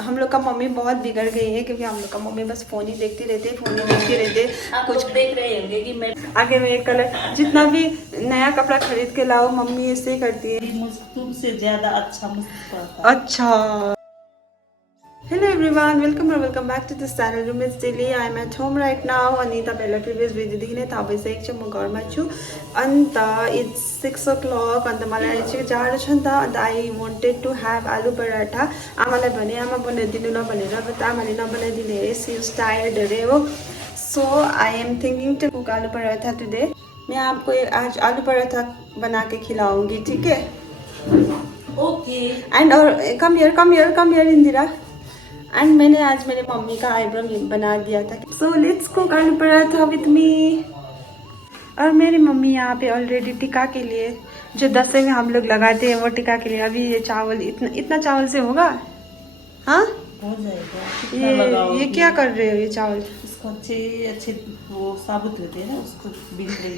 हम लोग का मम्मी बहुत बिगड़ गई है क्योंकि हम लोग का मम्मी बस फोन ही देखती रहते कुछ देख रहे होंगे कि मैं आगे में एक कलर जितना भी नया कपड़ा खरीद के लाओ मम्मी ऐसे ही करती है। तुमसे ज्यादा अच्छा मुझको अच्छा। Hello everyone, welcome back to this channel Roommates Daily. I am at home right now. Anita Bella previous video देखिने था अब चाहिँ एकछिन म घरमा छु अन्त it's 6 o'clock अन्त मलाई चाहिँ जाडो छ नि त अन्त I wanted to have आलु पराठा। आमालाई भने आमा बनाइदिनु न भनेर बट आमाले नबनाइदिने है, she is tired अरे हो। So I am thinking to cook आलू पराठा today। मैं आपको आज आलू पराठा बना के खिलाऊंगी, ठीक है? ओके। एंड और come here इंदिरा। एंड मैंने आज मेरे मम्मी का आईब्रो बना दिया था। सो लेट्स कुक आलू पराठा विथ मी। और मेरी मम्मी यहाँ पे ऑलरेडी टिक्का के लिए जो दशे में हम लोग लगाते हैं वो टिक्का के लिए अभी ये चावल इतना चावल से होगा? हाँ हो जाएगा। ये क्या कर रहे हो ये चावल? इसको अच्छे वो साबुत होते हैं ना, उसको बीन रही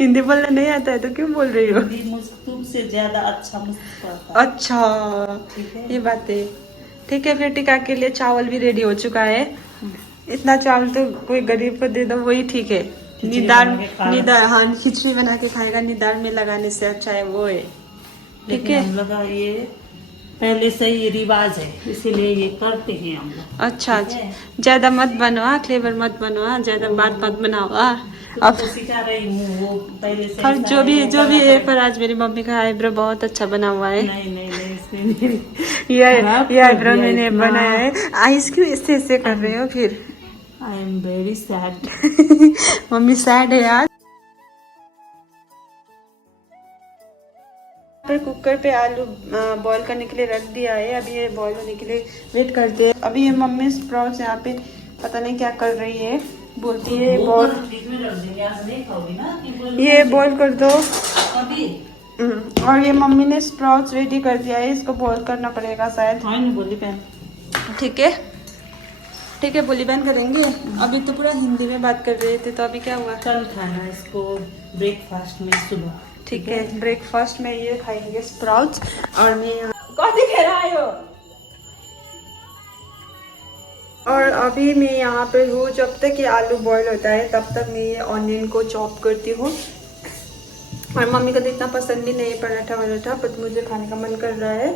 हिंदी बोलना नहीं आता है तो क्यों बोल रही हो? तुमसे ज्यादा अच्छा मुझको अच्छा ठीक है, ये बात है। ठीक है, फिर टिक्का के लिए चावल भी रेडी हो चुका है। इतना चावल तो कोई गरीब को दे दो वही ठीक है। निदार हाँ खिचड़ी बना के खाएगा, निदार में लगाने से अच्छा है वो है। ठीक है, हम लोग ये पहले से ये रिवाज है इसीलिए ये करते हैं हम लोग। अच्छा ज्यादा मत बनवा, क्लेवर मत बनवा, ज्यादा बात मत बनावा। अब तो सिखा रही हूँ वो पहले से। और जो भी है पर आज मेरी मम्मी का आईब्रो बहुत अच्छा बना हुआ है। नहीं इसमें ये आईब्रो मैंने बनाया है। आइस क्यों ऐसे कर रहे हो फिर? I am very sad. Mummy sad है यार। पर कुकर पे आलू बॉईल करने के लिए रख दिया है, अभी ये बॉईल होने के लिए वेट करते हैं। अभी ये मम्मी स्प्राउट्स यहाँ पे पता नहीं क्या कर रही है, बोलती है ये बॉईल कर दो। और ये मम्मी ने स्प्राउट्स रेडी कर दिया है, इसको बॉईल करना पड़ेगा शायद। ठीक है बोली बहन करेंगे। अभी तो पूरा हिंदी में बात कर रहे थे तो अभी क्या हुआ? कल खाना इसको ब्रेकफास्ट में सुबह। ठीक है, ब्रेकफास्ट में ये खाएंगे स्प्राउट्स। और मैं कॉफी खा रहा हो। और अभी मैं यहाँ पे हूँ, जब तक ये आलू बॉईल होता है तब तक मैं ये ऑनियन को चॉप करती हूँ। और मम्मी को तो इतना पसंद भी नहीं है पराठा वराठा, बट मुझे खाने का मन कर रहा है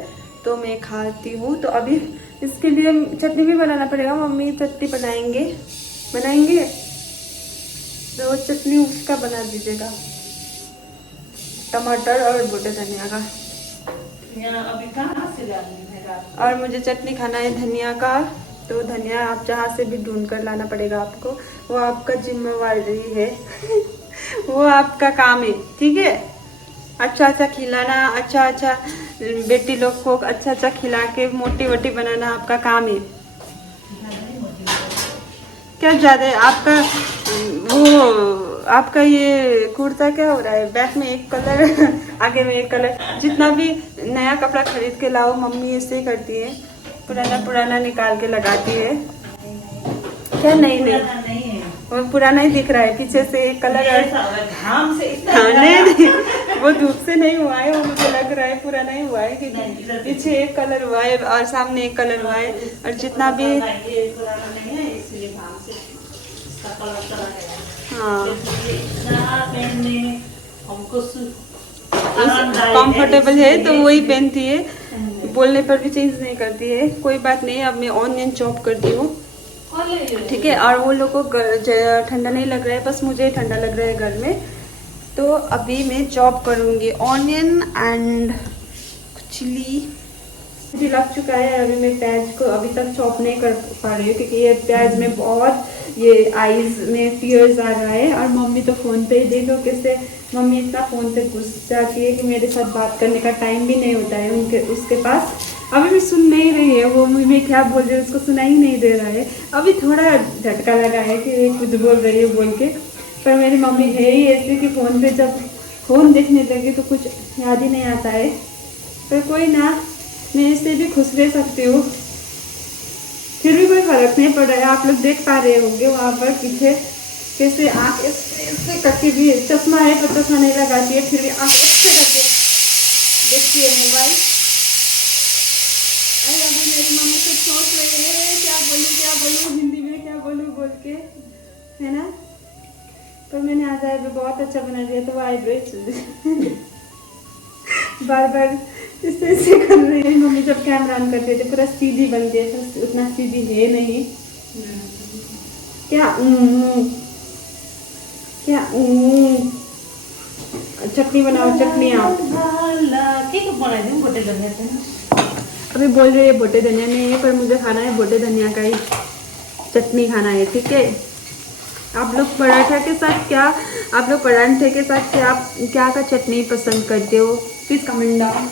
तो मैं खाती हूँ। तो अभी इसके लिए चटनी भी बनाना पड़ेगा, मम्मी चटनी बनाएंगे तो वो चटनी उसका बना दीजिएगा, टमाटर और बूटे धनिया का। अभी कहाँ से डालेंगे? और मुझे चटनी खाना है धनिया का, तो धनिया आप जहाँ से भी ढूंढ कर लाना पड़ेगा आपको, वो आपका जिम्मेवारी है। वो आपका काम है, ठीक है? अच्छा खिलाना, अच्छा बेटी लोग को अच्छा खिला के मोटी वोटी बनाना आपका काम है। क्या ज्यादा है आपका? वो आपका ये कुर्ता क्या हो रहा है? बैक में एक कलर आगे में एक कलर। जितना भी नया कपड़ा खरीद के लाओ मम्मी ऐसे ही करती है, पुराना निकाल के लगाती है। क्या? नहीं वो पुराना ही दिख रहा है, पीछे से एक कलर घाम से नहीं वो धूप से नहीं हुआ है, वो मुझे लग रहा है पुराना ही हुआ है क्योंकि पीछे एक कलर हुआ है और सामने एक कलर हुआ है। और जितना भी हाँ कंफर्टेबल है तो वही पहनती है, बोलने पर भी चेंज नहीं करती है। कोई बात नहीं, अब मैं ऑनियन चॉप करती हूँ, ठीक है? और वो लोग को ठंडा नहीं लग रहा है, बस मुझे ठंडा लग रहा है घर में। तो अभी मैं चॉप करूँगी ऑनियन एंड चिली। मुझे लग चुका है। अभी मैं प्याज को अभी तक चॉप नहीं कर पा रही हूँ क्योंकि ये प्याज में बहुत ये आईज में टीयर्स आ रहा है। और मम्मी तो फ़ोन पे ही, देखो कैसे मम्मी इतना फ़ोन पे घुस जाती है कि मेरे साथ बात करने का टाइम भी नहीं होता है उसके पास। अभी भी सुन नहीं रही है वो, मैं क्या बोल रही हूँ उसको सुना ही नहीं दे रहा है। अभी थोड़ा झटका लगा है कि कुछ बोल रही है बोल के, पर मेरी मम्मी है ही ऐसी कि फ़ोन पे जब फ़ोन देखने लगे तो कुछ याद ही नहीं आता है। पर कोई ना, मैं इससे भी खुश रह सकती हूँ, फिर भी कोई फर्क नहीं पड़ रहा है। आप लोग देख पा रहे होंगे वहाँ पर पीछे कैसे आँख ऐसे करके भी, चश्मा है पर चश्मा नहीं लगाती है, फिर भी आँख ऐसे करके देखती है मोबाइल। मेरी मम्मी कुछ सोच रही है क्या बोलूँ हिंदी में क्या बोलूँ बोल के, है ना। पर मैंने आज आईब्रो बहुत अच्छा बना दिया, तो वो आईब्रो बार बार इस तरह से कर रही है। मम्मी जब कैमरा ऑन करते थे पूरा सीधी बन गया था, उतना सीधी है नहीं। क्या क्या चटनी बनाओ, चटनी आप अभी बोल रही है बोटे धनिया नहीं है, पर मुझे खाना है बोटे धनिया का ही चटनी खाना है, ठीक है। आप लोग पराठा के साथ क्या, आप लोग पराठे के साथ क्या का चटनी पसंद करते हो, प्लीज कमेंट डाउन।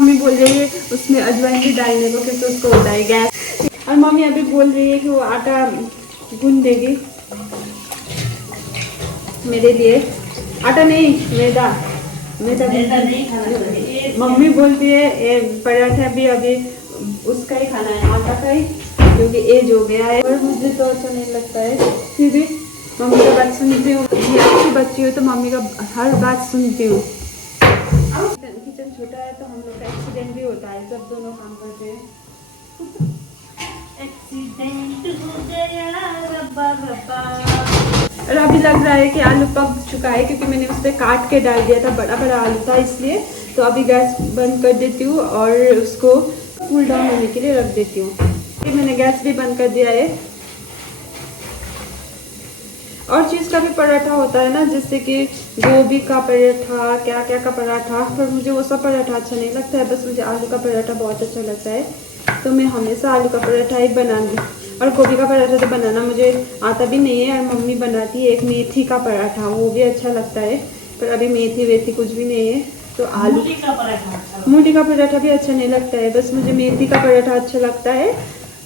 मम्मी बोल रही है उसमें अजवाइन भी डालने को, क्योंकि उसको होता है गैस। और मम्मी अभी बोल रही है कि वो आटा गूंद देगी मेरे लिए। आटा नहीं, मैदा नहीं खाना चाहिए। मम्मी बोलती है पराठा भी अभी उसका ही खाना है, आटा का ही, क्योंकि एज हो गया है। और मुझे तो अच्छा नहीं लगता है, फिर भी मम्मी का बात सुनती हूँ। मैं अच्छी बच्ची हूँ तो मम्मी का हर बात सुनती हूँ। किचन छोटा है तो हम लोग का एक्सीडेंट भी होता है, जब दोनों काम करते हैं। एक्सीडेंट हो गया रब्बा रब्बा। और अभी लग रहा है कि आलू पक चुका है, क्योंकि मैंने उस पर काट के डाल दिया था, बड़ा बड़ा आलू था इसलिए। तो अभी गैस बंद कर देती हूँ और उसको कूल डाउन होने के लिए रख देती हूँ। मैंने गैस भी बंद कर दिया है। और चीज़ का भी पराठा होता है ना, जैसे कि गोभी का पराठा, क्या क्या का पराठा, पर मुझे वो सब पराठा अच्छा नहीं लगता है। बस मुझे आलू का पराठा बहुत अच्छा लगता है, तो मैं हमेशा आलू का पराठा ही बनाऊंगी। और गोभी का पराठा तो बनाना मुझे आता भी नहीं है, और मम्मी बनाती है एक मेथी का पराठा, वो भी अच्छा लगता है। पर अभी मेथी वेथी कुछ भी नहीं है, तो आलू मूली का पराठा भी अच्छा नहीं लगता है। बस मुझे मेथी का पराठा अच्छा लगता है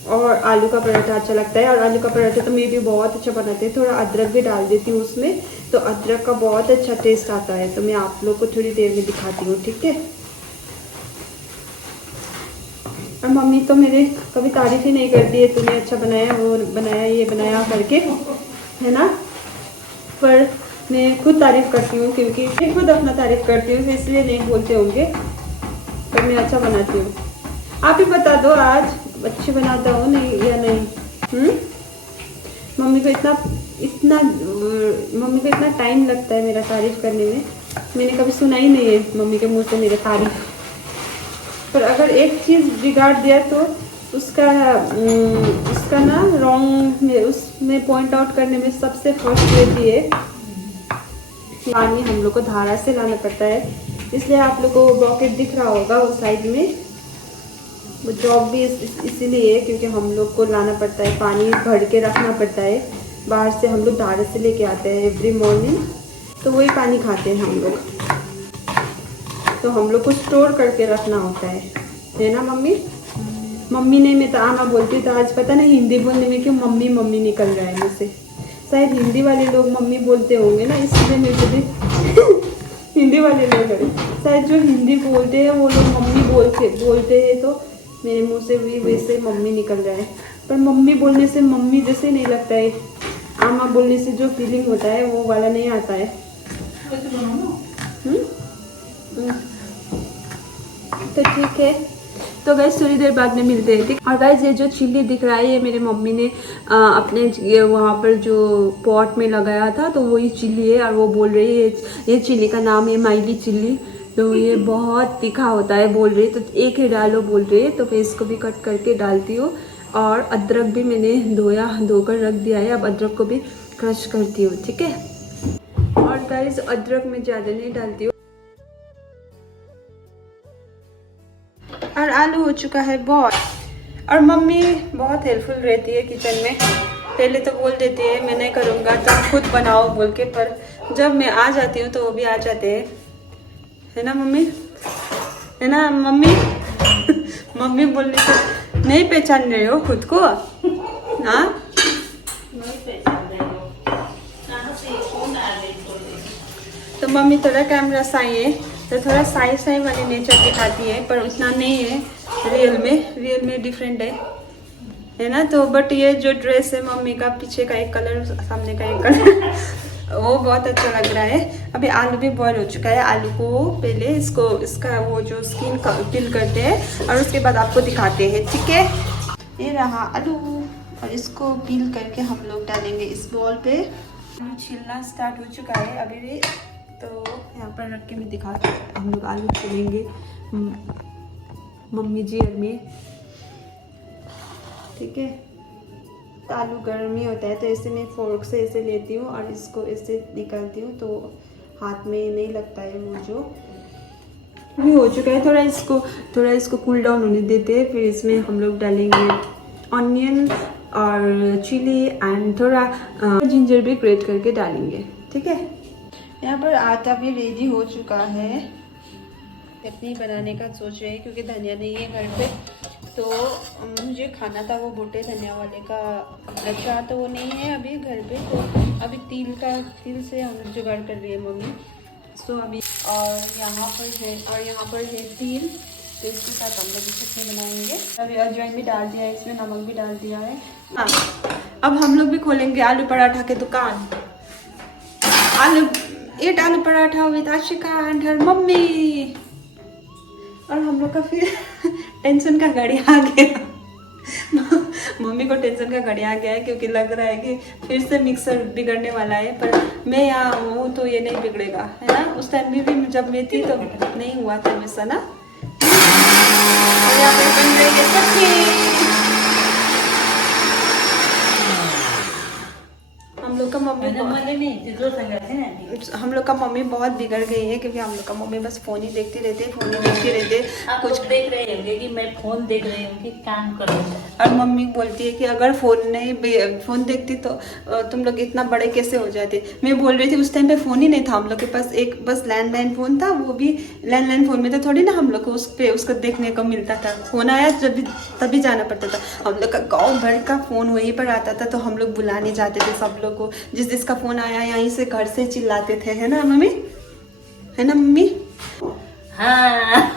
और आलू का पराठा अच्छा लगता है। और आलू का पराठा तो मैं भी बहुत अच्छा बनाती हूँ, थोड़ा अदरक भी डाल देती हूँ उसमें, तो अदरक का बहुत अच्छा टेस्ट आता है। तो मैं आप लोग को थोड़ी देर में दिखाती हूँ, ठीक है। और मम्मी तो मेरे कभी तारीफ ही नहीं करती है, तूने अच्छा बनाया, वो बनाया, ये बनाया करके, है ना। पर मैं खुद तारीफ करती हूँ, क्योंकि मैं खुद अपना तारीफ करती हूँ, इसलिए नहीं बोलते होंगे, पर मैं अच्छा बनाती हूँ। आप ही बता दो आज अच्छे बनाता हूँ नहीं या नहीं। मम्मी को इतना टाइम लगता है मेरा तारीफ करने में। मैंने कभी सुना ही नहीं है मम्मी के मुंह से मेरा तारीफ। पर अगर एक चीज़ बिगाड़ दिया तो उसका ना रॉन्ग में, उसमें पॉइंट आउट करने में सबसे फर्स्ट रहती है। पानी हम लोग को धारा से लाना पड़ता है, इसलिए आप लोग को बॉकेट दिख रहा होगा वो साइड में। वो जॉब भी इसीलिए है, क्योंकि हम लोग को लाना पड़ता है, पानी भर के रखना पड़ता है। बाहर से हम लोग धारा से लेके आते हैं एवरी मॉर्निंग, तो वही पानी खाते हैं हम लोग। तो हम लोग को स्टोर करके रखना होता है ना मम्मी। मम्मी ने, मैं तो आमा बोलती, तो आज पता नहीं हिंदी बोलने में क्यों मम्मी मम्मी निकल रहा है मुझसे। शायद हिंदी वाले लोग मम्मी बोलते होंगे ना, इसलिए मेरे भी हिंदी वाले लोग हैं शायद, जो हिंदी बोलते हैं वो लोग मम्मी बोलते हैं, तो मेरे मुंह से भी वैसे मम्मी निकल रहा है। पर मम्मी बोलने से मम्मी जैसे नहीं लगता है, आमा बोलने से जो फीलिंग होता है वो वाला नहीं आता है। तो ठीक है, तो गाइस थोड़ी देर बाद में मिलते हैं, ठीक। और गाइस ये जो चिल्ली दिख रहा है, ये मेरे मम्मी ने अपने वहाँ पर जो पॉट में लगाया था, तो वही चिल्ली है। और वो बोल रही है ये चिल्ली का नाम है माइली चिल्ली, तो ये बहुत तीखा होता है बोल रही है, तो एक ही डालो बोल रही है। तो मैं इसको भी कट करके डालती हूँ। और अदरक भी मैंने धोकर रख दिया है, अब अदरक को भी क्रश करती हूँ, ठीक है। और गाइस अदरक में ज़्यादा नहीं डालती हूँ। और आलू हो चुका है बहुत। और मम्मी बहुत हेल्पफुल रहती है किचन में। पहले तो बोल देती है मैं नहीं करूँगा, तब खुद बनाओ बोल के, पर जब मैं आ जाती हूँ तो वो भी आ जाते हैं, है ना मम्मी, है ना मम्मी। मम्मी बोलने से नहीं पहचान रहे हो खुद को, हाँ। तो मम्मी थोड़ा कैमरा साई है, तो थोड़ा साई वाली नेचर दिखाती है, पर उतना नहीं है रियल में डिफरेंट है ना। तो बट ये जो ड्रेस है मम्मी का, पीछे का एक कलर, सामने का एक कलर, वो बहुत अच्छा लग रहा है। अभी आलू भी बॉयल हो चुका है। आलू को पहले इसका वो जो स्किन पील करते हैं और उसके बाद आपको दिखाते हैं, ठीक है। ये रहा आलू और इसको पील करके हम लोग डालेंगे इस बॉल पे। आलू छीलना स्टार्ट हो चुका है अभी भी, तो यहाँ पर रख के मैं दिखाती हूँ। हम लोग आलू छीलेंगे मम्मी जी और मैं, ठीक है। तो आलू गर्म ही होता है तो ऐसे मैं फोर्क से ऐसे लेती हूँ और इसको ऐसे निकालती हूँ तो हाथ में नहीं लगता है वो जो भी हो चुका है। थोड़ा इसको कूल डाउन होने देते हैं। फिर इसमें हम लोग डालेंगे ऑनियन और चिली एंड थोड़ा जिंजर भी ग्रेट करके डालेंगे, ठीक है। यहाँ पर आटा भी रेडी हो चुका है। चटनी बनाने का सोच रहे हैं क्योंकि धनिया नहीं है घर पे, तो मुझे खाना था वो बोटे धनिया वाले का। अच्छा तो वो नहीं है अभी घर पे, तो अभी तिल से हम जुगाड़ कर रही है मम्मी। तो अभी और यहाँ पर है तिल, तो इसके साथ हम लोग चटनी बनाएंगे। अभी अजवाइन भी डाल दिया है इसमें, नमक भी डाल दिया है। हाँ, अब हम लोग भी खोलेंगे आलू पराठा की दुकान। आलू paratha with Ashika and her mummy. और हम लोग का फिर टेंशन का घड़ी आ गया। मम्मी को टेंशन का घड़ी आ गया है क्योंकि लग रहा है कि फिर से मिक्सर बिगड़ने वाला है, पर मैं यहाँ हूँ तो ये नहीं बिगड़ेगा, है ना। उस टाइम भी जब मैं थी तो नहीं हुआ था वैसा ना। और यहाँ पे बन रही है चटनी। हम लोग का मम्मी बहुत बिगड़ गई है क्योंकि हम लोग का मम्मी बस फोन ही देखते रहते कुछ देख रहे होंगे कि मैं फोन देख रही हूँ कि काम कर रही हूँ। और मम्मी बोलती है कि अगर फोन देखती तो तुम लोग इतना बड़े कैसे हो जाते। मैं बोल रही थी उस टाइम पे फ़ोन ही नहीं था हम लोग के पास, एक बस लैंडलाइन फ़ोन था, वो भी लैंडलाइन फ़ोन में तो थोड़ी ना हम लोग को उसको देखने को मिलता था। फ़ोन आया तभी जाना पड़ता था। हम लोग का गाँव भर का फ़ोन वहीं पर आता था, तो हम लोग बुलाने जाते थे सब लोग को। जिसका फ़ोन आया यहीं से घर से चिल्लाते थे, है ना मम्मी, है ना मम्मी। हाँ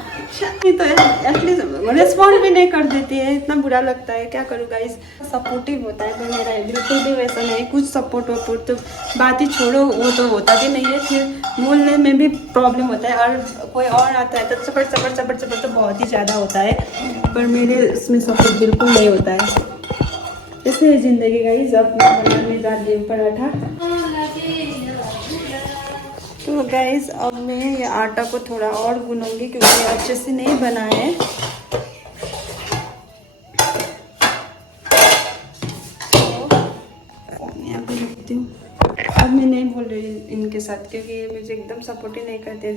तो एटलीस्ट रिस्पॉन्ड भी नहीं कर देती है, इतना बुरा लगता है। क्या करूँ गाइस, सपोर्टिव होता है तो मेरा बिल्कुल भी वैसा नहीं। कुछ सपोर्ट तो बात ही छोड़ो, वो तो होता भी नहीं है। फिर बोलने में भी प्रॉब्लम होता है और कोई और आता है तो चपड़ तो बहुत ही ज़्यादा होता है, पर मेरे इसमें सपोर्ट बिल्कुल नहीं होता है। इसलिए ज़िंदगी गाइस। अब मैं बनाने जा रही हूँ पराठा। तो गाइस अब मैं ये आटा को थोड़ा और गूंदूंगी क्योंकि अच्छे से नहीं बना है। यहाँ पे रखती हूँ। अब मैं नहीं बोल रही इनके साथ क्योंकि ये मुझे एकदम सपोर्ट ही नहीं करते।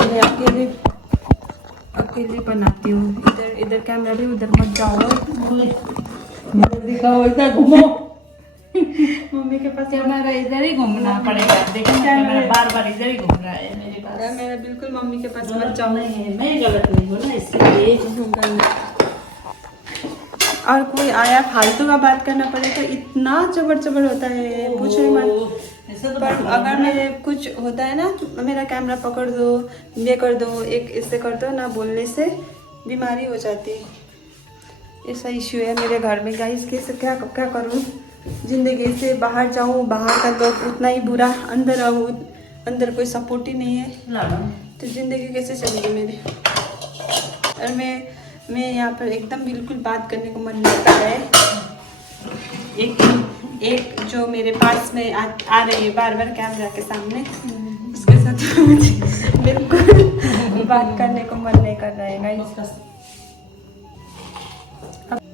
मैं अकेले बनाती हूँ। इधर कैमरा भी, उधर मत जाओ, दिखाओ, इधर घूमो। मम्मी के पास कैमरा इधर ही घूमना पड़ेगा। देखो कैमरा बार बार इधर ही घूम रहा है मेरे पास। मेरा बिल्कुल मम्मी के पास मत जाओ। नहीं है, मैं गलत नहीं हूँ ना, इसलिए। और कोई आया फालतू का बात करना पड़े तो इतना चबड़ होता है, पूछो ही मत। पर अगर मेरे कुछ होता है ना, मेरा कैमरा पकड़ दो, ये कर दो, एक इससे कर दो ना, बोलने से बीमारी हो जाती है। ऐसा इश्यू है मेरे घर में गाइस। कैसे क्या करूँ, ज़िंदगी से बाहर जाऊँ, बाहर का लोग उतना ही बुरा, अंदर आऊँ, अंदर कोई सपोर्ट ही नहीं है, तो ज़िंदगी कैसे चलेगी मेरी। और मैं यहाँ पर एकदम बिल्कुल बात करने को मन नहीं कर रहा है। एक जो मेरे पास में आ रही है बार बार कैमरा के सामने, उसके साथ मुझे बिल्कुल बात करने को मन नहीं कर रहा है गाइस।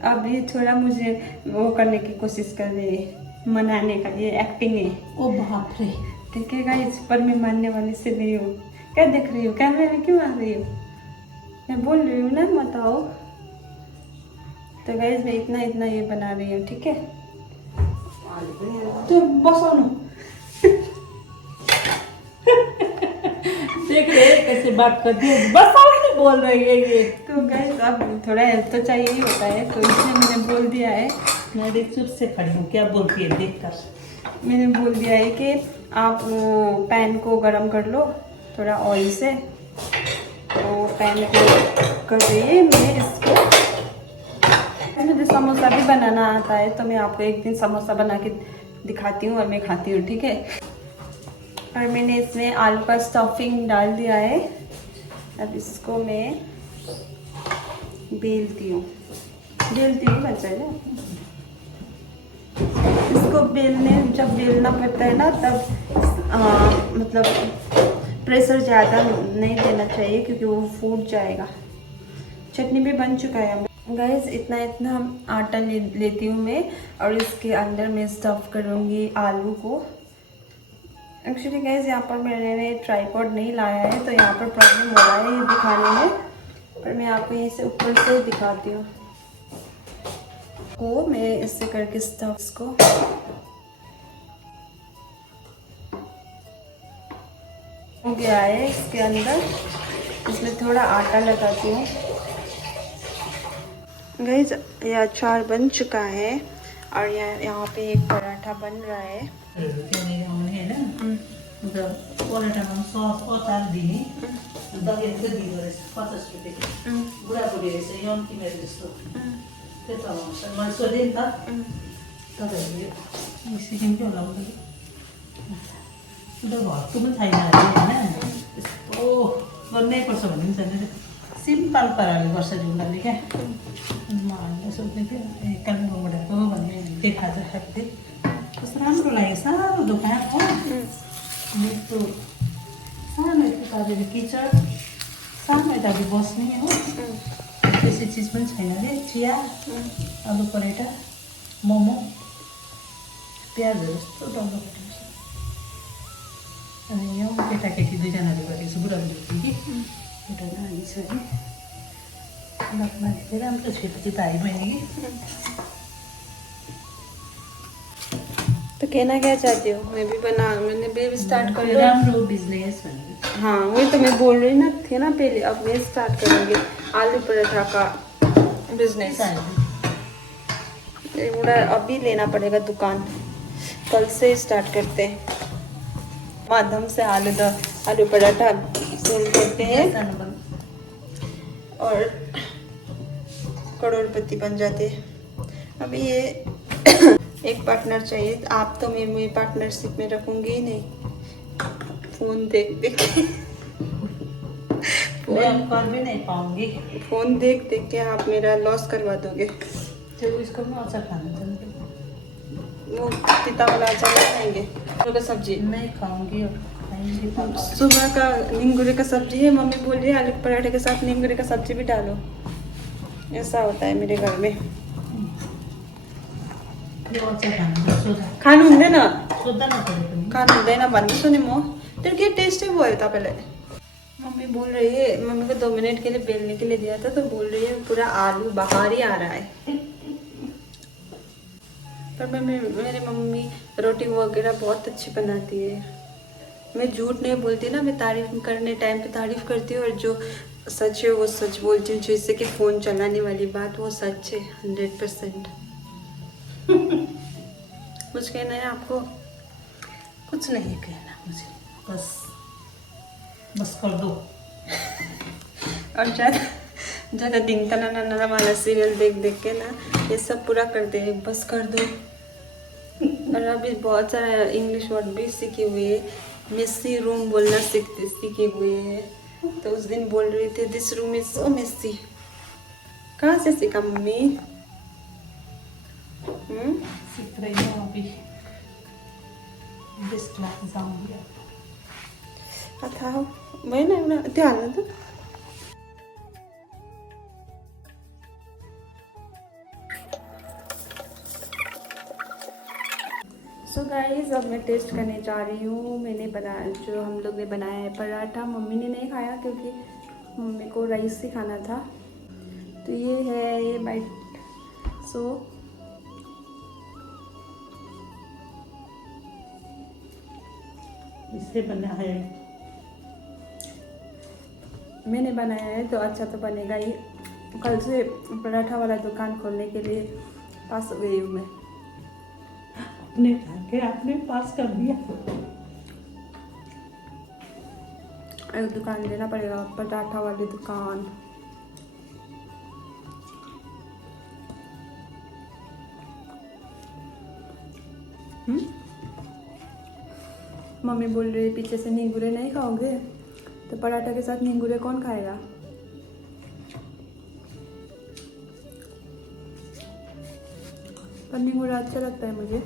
अभी थोड़ा मुझे वो करने की कोशिश कर रही है, मनाने का, ये एक्टिंग है। ओ बाप रे, ठीक है गाइस, पर मैं मानने वाली से नहीं हूँ। क्या देख रही हो, कैमरे में क्यों आ रही हो? मैं बोल रही हूँ ना, मत आओ। तो गाइस मैं इतना ये बना रही हूँ, ठीक है। तो बसो ना। देख रहे कैसे बात करती है, बस नहीं बोल रही है ये। तो गाइस अब थोड़ा हेल्प तो चाहिए ही होता है, तो इसलिए मैंने बोल दिया है। मैं देख चुप से खड़ी हूँ, क्या बोलती है देख कर। मैंने बोल दिया है कि आप वो पैन को गरम कर लो थोड़ा ऑयल से, तो पैन को कर दिए। मैं इसको, मुझे समोसा भी बनाना आता है, तो मैं आपको एक दिन समोसा बना के दिखाती हूँ और मैं खाती हूँ, ठीक है। और मैंने इसमें आलू का स्टफिंग डाल दिया है। अब इसको मैं बेलती हूँ बन जाएगा। इसको जब बेलना पड़ता है ना तब मतलब प्रेशर ज़्यादा नहीं देना चाहिए क्योंकि वो फूट जाएगा। चटनी भी बन चुका है गाइस। इतना आटा लेती हूँ मैं और इसके अंदर मैं स्टफ करूँगी आलू को। एक्चुअली गाइस यहाँ पर मैंने ट्राइपॉड नहीं लाया है तो यहाँ पर प्रॉब्लम हो रहा है ये दिखाने में, पर मैं आपको यहीं से ऊपर से दिखाती हूँ। को मैं इससे करके स्टफ इसको हो गया है। इसके अंदर इसमें थोड़ा आटा लगाती हूँ गाइस। ये अचार बन चुका है और यहाँ पे एक पराठा बन रहा है। पराठामा सस अचार दिने दबाईको दिँदो रहेछ 50 रुपियाँ। बुढाबुढी रहेछ यन्की मेरो जस्तो त्यो चलाउँछ। मैले सोधेँ नि त तपाईँहरूले सिक्किमकै होला भन्दाखेरि घरको पनि छैन अरे होइन, यस्तो गर्नै पर्छ भन्ने पनि छैन। सिम्पल पाराले गर्छ नि उनीहरूले क्या। म हामीलाई सोध्दै थियो ए कालिम्पोङबाट आएको भन्ने देखाएको थिएँ। कस्तो राम्रो लाग्यो, सानो दोकान हो, यस्तो सानो यस्तो पारेर किचन, सानो यतापट्टि बस्ने हो, बेसी चिज पनि छैन अरे। चिया, आलु पराठा, मोमो, प्याजहरू यस्तो डल्लो काटेको छ। अनि यो केटाकेटी दुईजनाले गरेको छु, बुढाबुढी थियो कि एउटा नानी छ कि नानी चाहिँ राम्रो छेपछि त आइबहिनी कि। तो कहना क्या चाहती हो? मैंने भी स्टार्ट कर दिया राम्रो बिजनेस भनेको। हाँ वही तो मैं बोल रही ना थी ना पहले। अब मैं स्टार्ट करूँगी आलू पराठा का बिजनेस। मुझे अभी लेना पड़ेगा दुकान, कल से स्टार्ट करते हैं। माध्यम से आलू पराठा सेल करते हैं और करोड़पति बन जाते हैं। अभी ये एक पार्टनर चाहिए। आप तो मैं पार्टनरशिप में रखूंगी ही नहीं। फोन देख देख के मैं कर भी नहीं पाऊंगी। फोन देख देख के आप मेरा लॉस करवा दोगे। तो इसको भी अचार खाना चाहिए। वो पिता वाला अचार नहीं खाएंगे? आलू का सब्जी नहीं खाऊंगी और खाएंगी। सुबह का निंगुरे का सब्जी है, मम्मी बोल रही है आलू पराठे के साथ निंगुरे का सब्जी भी डालो। ऐसा होता है मेरे घर में। खानु हुँदैन खानु हुँदैन भन्दैछु नि म। तर के टेस्टै भयो तपाईँलाई। मम्मी बोल रही है, मम्मी को 2 मिनट के लिए बेलने के लिए दिया था तो बोल रही है पूरा आलू बाहर ही आ रहा है। पर मेरी मम्मी रोटी वगैरह बहुत अच्छी बनाती है। मैं झूठ नहीं बोलती ना, मैं तारीफ करने टाइम पे तारीफ करती हूँ और जो सच है वो सच बोलती हूँ। जैसे कि फ़ोन चलाने वाली बात वो सच है 100%। कुछ कहना है आपको? कुछ नहीं कहना मुझे, बस कर दो। और ज़्यादा दिन तना वाला सीरियल देख देख के ना ये सब पूरा करते हैं, बस कर दो। और अभी बहुत सारा इंग्लिश वर्ड भी सीखे हुए है। मेसी रूम बोलना सीखे हुए हैं। तो उस दिन बोल रहे थे this room is so messy. कहाँ से सीखा मम्मी? सीख रही हूँ अभी, दिस क्लास जाऊंगी। था वही ना त्यो हाल्नु त। सो गाइस अब मैं टेस्ट करने जा रही हूँ। मैंने बनाया, जो हम लोग ने बनाया है पराठा। मम्मी ने नहीं खाया क्योंकि मम्मी को राइस ही खाना था। तो ये है ये बाइट। सो इससे बना है, मैंने बनाया है तो अच्छा तो बनेगा ही। कल से पराठा वाला दुकान खोलने के लिए पास हो गई हूँ मैं। अपने के आपने पास कर दिया। एक दुकान लेना पड़ेगा, पराठा वाली दुकान। मम्मी बोल रही है पीछे से नींगुरे नहीं खाओगे, तो पराठा के साथ नींगुरे कौन खाएगा। पर नींगुरा अच्छा लगता है मुझे।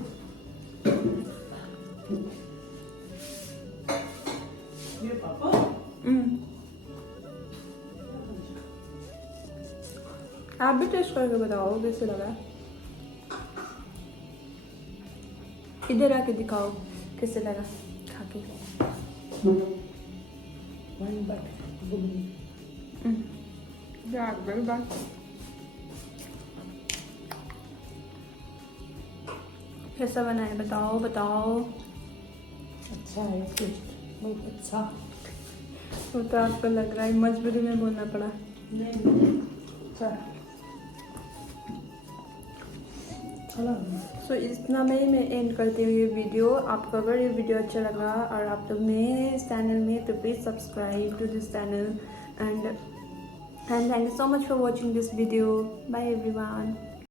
ये पापा आप भी टेस्ट करके बताओ कैसे लगा। इधर आके दिखाओ कैसे लगा खा के। कैसा बना है बताओ बताओ। अच्छा है, टेस्ट बहुत अच्छा। वो तो आपको लग रहा है मजबूरी में बोलना पड़ा। नहीं अच्छा चलो। सो इतना में ही मैं एंड करती हूँ ये वीडियो। आपको अगर ये वीडियो अच्छा लगा और आप लोग नए हैं इस चैनल में तो please subscribe to this channel and thank you so much for watching this video. Bye everyone.